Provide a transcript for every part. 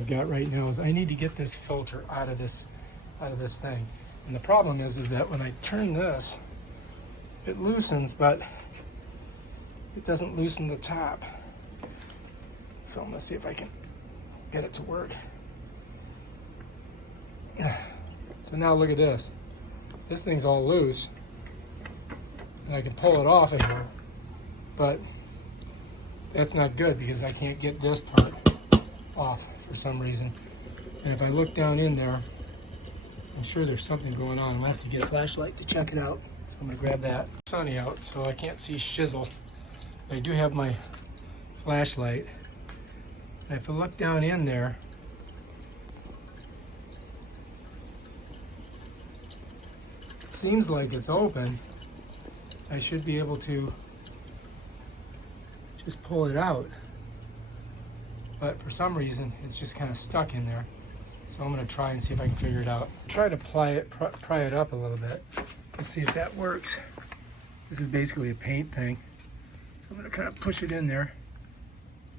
I've got right now is I need to get this filter out of this thing. And the problem is that when I turn this, it loosens, but it doesn't loosen the top. So I'm gonna see if I can get it to work. So now look at this. This thing's all loose. And I can pull it off of here, but that's not good because I can't get this part off for some reason. And if I look down in there, I'm sure there's something going on. I'm gonna have to get a flashlight to check it out. So I'm gonna grab that. It's sunny out, so I can't see shizzle. But I do have my flashlight. And if I look down in there, it seems like it's open. I should be able to just pull it out. But for some reason, it's just kind of stuck in there. So I'm gonna try and see if I can figure it out. Try to pry it up a little bit. Let's see if that works. This is basically a paint thing. I'm gonna kind of push it in there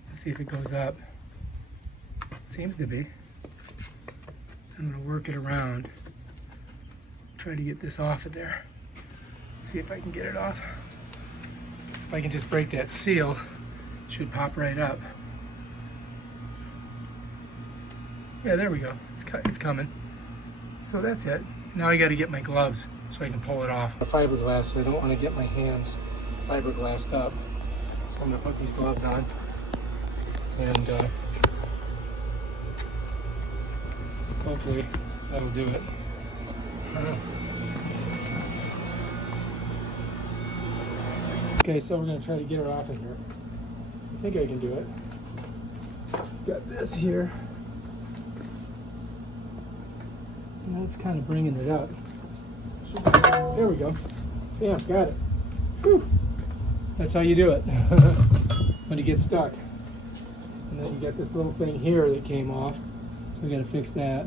and see if it goes up. Seems to be. I'm gonna work it around. Try to get this off of there. See if I can get it off. If I can just break that seal, it should pop right up. Yeah, there we go. It's coming. So that's it. Now I got to get my gloves so I can pull it off. The fiberglass, so I don't want to get my hands fiberglassed up. So I'm going to put these gloves on, and hopefully that'll do it. Okay, so we're going to try to get her off of here. I think I can do it. Got this here. And that's kind of bringing it up. There we go. Yeah, got it. Whew. That's how you do it when you get stuck. And then you got this little thing here that came off. So we got to fix that.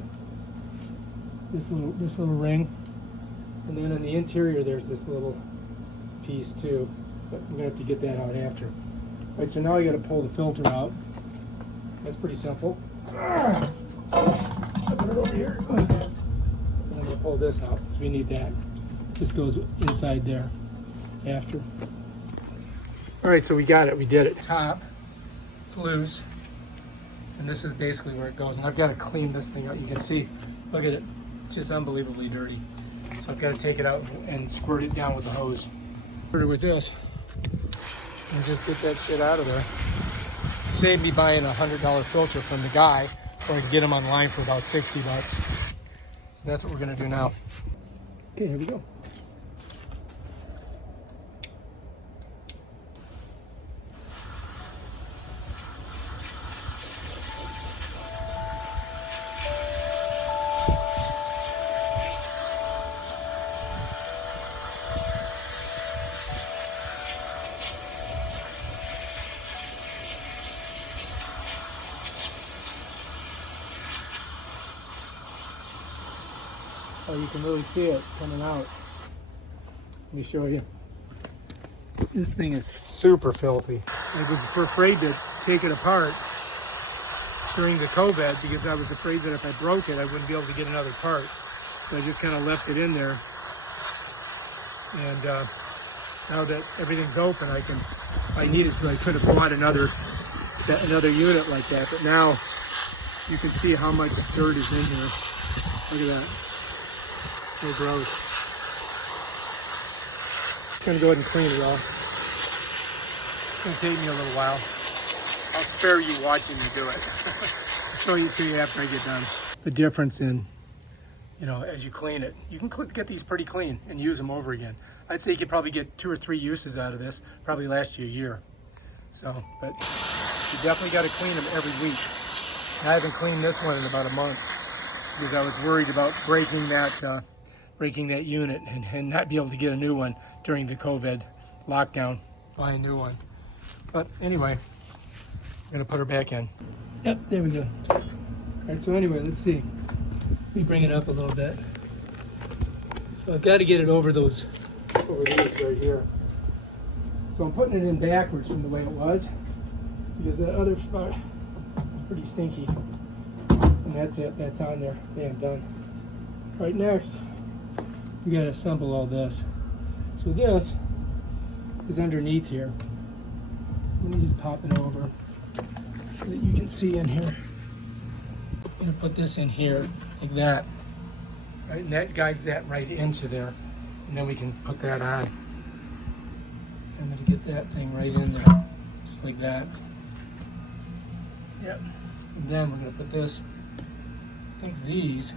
This little ring. And then on the interior there's this little piece too. But we're gonna have to get that out after. All right, so now I got to pull the filter out. That's pretty simple. I'll put it over here. And I'm gonna pull this out because we need that. This goes inside there after. All right, so we got it. We did it. Top, it's loose, and this is basically where it goes. And I've got to clean this thing out. You can see, look at it. It's just unbelievably dirty. So I've got to take it out and squirt it down with the hose. With this. And just get that shit out of there. Save me buying a $100 filter from the guy, or I can get them online for about 60 bucks. So that's what we're gonna do now. Okay, here we go. Oh, you can really see it coming out. Let me show you. This thing is super filthy. I was afraid to take it apart during the COVID because I was afraid that if I broke it, I wouldn't be able to get another part. So I just kind of left it in there. And now that everything's open, if I needed to, I could have bought another unit like that. But now you can see how much dirt is in here. Look at that. So gross. Just gonna go ahead and clean it off. It's gonna take me a little while. I'll spare you watching me do it. I'll show you to you after I get done. The difference in, as you clean it, you can get these pretty clean and use them over again. I'd say you could probably get 2 or 3 uses out of this. Probably last you a year. So, but you definitely got to clean them every week. I haven't cleaned this one in about a month because I was worried about breaking that unit and not be able to get a new one during the COVID lockdown. Buy a new one. But anyway, I'm gonna put her back in. Yep, there we go. All right, so anyway, let's see. Let me bring it up a little bit. So I've got to get it over these right here. So I'm putting it in backwards from the way it was because that other spot is pretty stinky. And that's it. That's on there. Bam, done. All right, next, we got to assemble all this. So this is underneath here. So let me just pop it over so that you can see in here. I'm going to put this in here like that. Right, and that guides that right into there. And then we can put that on. I'm going to get that thing right in there, just like that. Yep. And then we're going to put this, I think these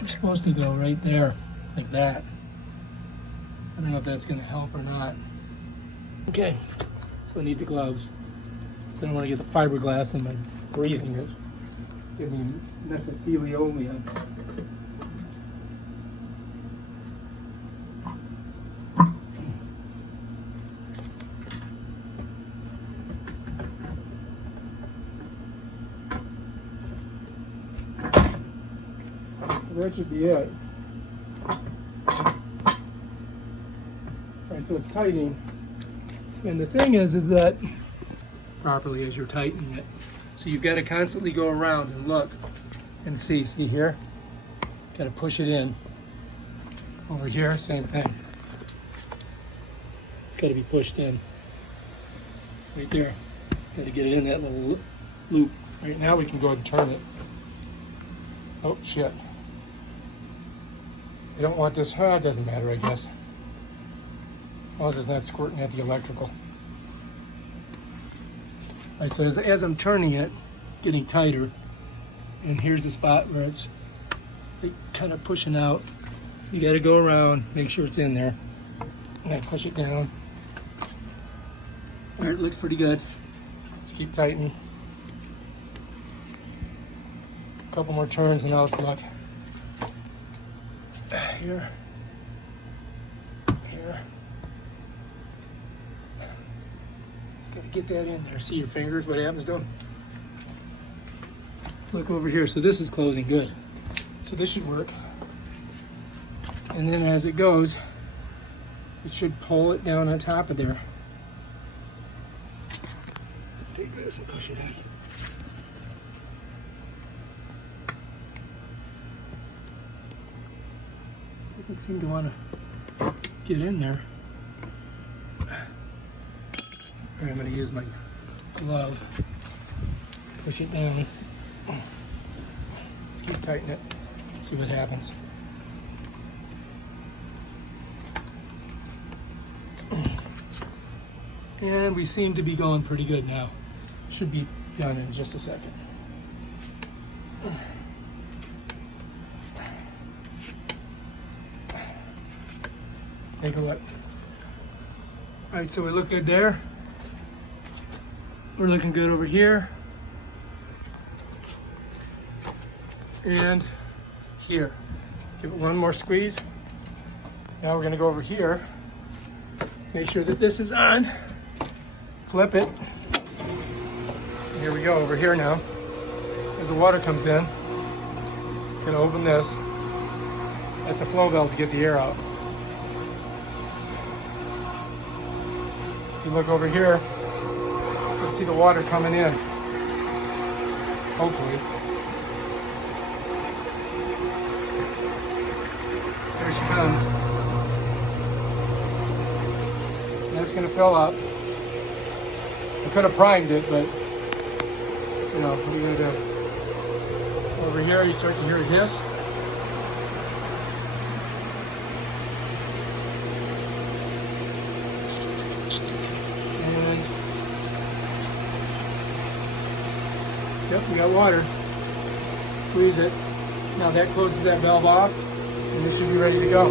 are supposed to go right there, like that. I don't know if that's going to help or not. Okay, so I need the gloves. So I don't want to get the fiberglass in my breathing. It give me mesothelioma. That should be it. Alright, so it's tightening. And the thing is that properly as you're tightening it. So you've got to constantly go around and look and see. See here? Got to push it in. Over here, same thing. It's got to be pushed in. Right there. Got to get it in that little loop. Right now we can go ahead and turn it. Oh, shit. You don't want this, it doesn't matter, I guess. As long as it's not squirting at the electrical. All right, so as I'm turning it, it's getting tighter. And here's the spot where it's kind of pushing out. So you gotta go around, make sure it's in there. And then push it down. All right, it looks pretty good. Let's keep tightening. A couple more turns and now let's look. Here, here. Just gotta get that in there. See your fingers, what happens to them? Let's look over here. So this is closing good. So this should work. And then as it goes, it should pull it down on top of there. Let's take this and push it in. Doesn't seem to want to get in there. All right, I'm going to use my glove. Push it down. Let's keep tightening it. See what happens. And we seem to be going pretty good now. Should be done in just a second. Take a look. All right, so we look good there. We're looking good over here. And here. Give it one more squeeze. Now we're gonna go over here. Make sure that this is on. Flip it. And here we go, over here now. As the water comes in, gonna open this. That's a flow valve to get the air out. You look over here, you'll see the water coming in. Hopefully. There she comes. That's going to fill up. I could have primed it, but you know, what are you going to do? Over here, you start to hear a hiss. Yep, we got water. Squeeze it. Now that closes that valve off, and this should be ready to go.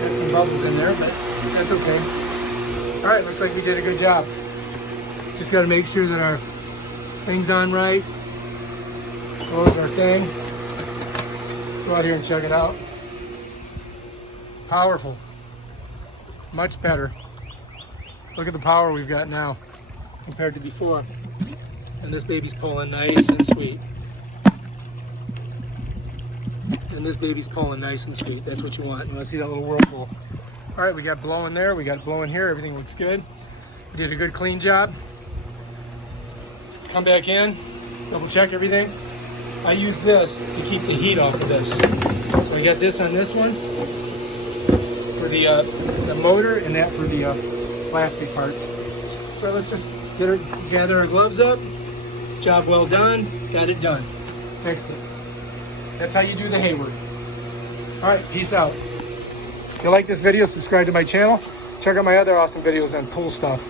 Got some bubbles in there, but that's okay. All right, looks like we did a good job. Just got to make sure that our thing's on right. Close our thing. Let's go out here and check it out. Powerful. Much better. Look at the power we've got now compared to before. And this baby's pulling nice and sweet. And this baby's pulling nice and sweet. That's what you want. You want to see that little whirlpool. All right, we got blowing there. We got blowing here. Everything looks good. We did a good clean job. come back in, double check everything. I use this to keep the heat off of this. So I got this on this one for the motor, and that for the plastic parts. So let's just gather our gloves up. Job well done. Got it done. Fixed it. That's how you do the Hayward. All right, peace out. If you like this video, subscribe to my channel. Check out my other awesome videos on pool stuff.